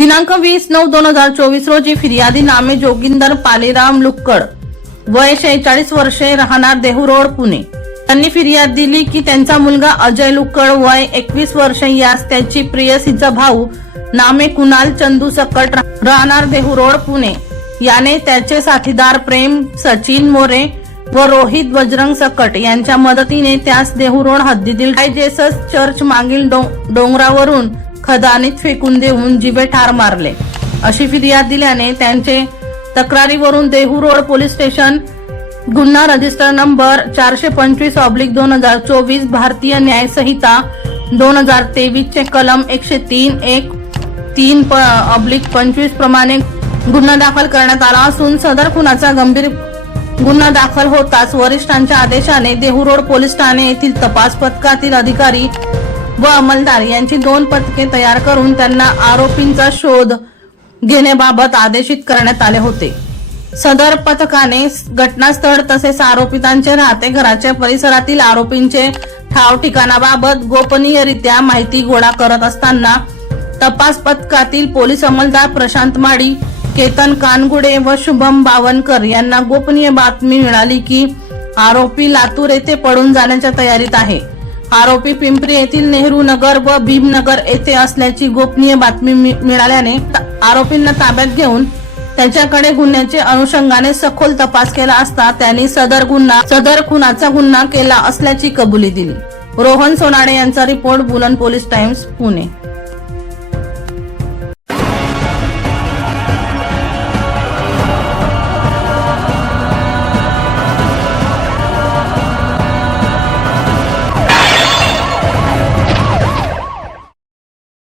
दिनांक वीस नऊ दोन हजार चोवीस रोजी फिर्यादी नामे जोगिंदर पालेराम लुक्कड. वय शेहेचाळीस वर्षे राहणार देहू रोड पुणे. त्यांनी फिर्याद दिली की त्यांचा मुलगा अजय लुक्कड वय एकवीस वर्षे यास त्याची प्रियसीचा भाऊ नामे कुणाल चंदू सकट राहणार देहू रोड पुणे. याने त्याचे साथीदार प्रेम सचिन मोरे व रोहित बजरंग सकट यांच्या मदतीने त्यास देहू रोड हद्दीतील जेसस चर्च मागील डों- डोंगरावरून खदानीत फेकून देऊन जिवे ठार मारले. अशी फिर्याद दिल्याने त्यांचे तक्रारीवरून देहू रोड पोलीस स्टेशन गुन्हा रजिस्टर नंबर चारशे पंचवीस ऑब्लिक दोन हजार चोवीस भारतीय न्याय संहिता दोन हजार तेवीस चे कलम एकशे तीन एक तीन ऑब्लिक पंचवीस प्रमाणे गुन्हा दाखल करण्यात आला असून सदर खुनाचा गंभीर गुन्हा दाखल होताच वरिष्ठांच्या आदेशाने देहू रोड पोलीस ठाणे येथील तपास पथकातील अधिकारी व अंमलदार यांची दोन पथके तयार करून त्यांना आरोपींचा शोध घेण्याबाबत आदेशित करण्यात आले होते. सदर पथकाने घटनास्थळ तसेच आरोपितांचे राहते घराच्या परिसरातील आरोपींचे ठाव ठिकाणाबाबत गोपनीयरित्या माहिती गोळा करत असताना तपास पथकातील पोलीस अंमलदार प्रशांत माडी केतन कानगुडे व शुभम बावनकर यांना गोपनीय बातमी मिळाली की आरोपी लातूर येथे पडून जाण्याच्या तयारीत आहे. आरोपी पिंपरी येथील नेहरू नगर व भीमनगर येथे असल्याची गोपनीय बातमी मि- मिळाल्याने आरोपींना ताब्यात घेऊन त्यांच्याकडे गुन्ह्याचे अनुषंगाने सखोल तपास केला असता त्यांनी सदर गुन्हा सदर खुनाचा गुन्हा केला असल्याची कबुली दिली. रोहन सोनाडे यांचा रिपोर्ट बुलन पोलीस टाइम्स पुणे.